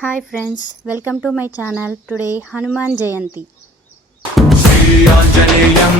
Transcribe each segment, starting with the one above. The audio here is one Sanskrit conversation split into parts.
Hi friends welcome to my channel today Hanuman Jayanti Shri Anjaneyam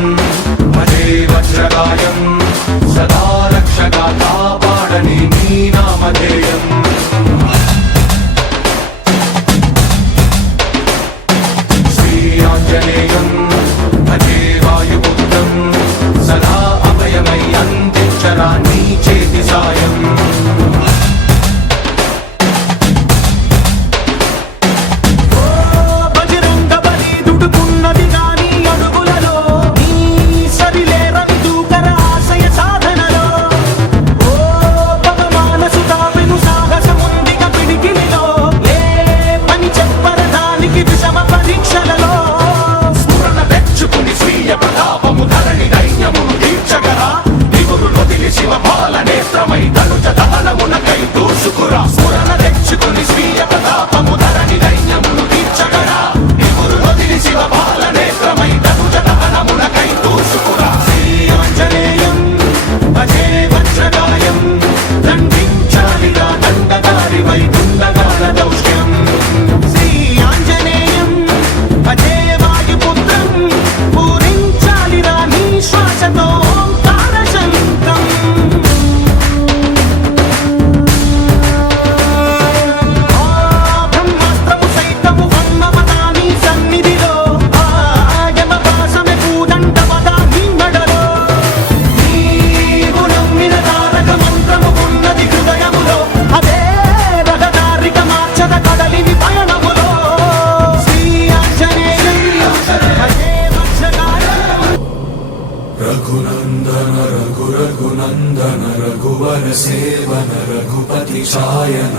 रघुरघुनन्दन Raghunandan रघुवरसेवन रघुपतिशायन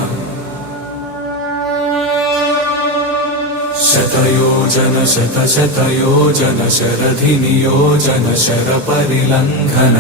शतयोजन शतशतयोजन शरधि नियोजन शरपरिलङ्घन।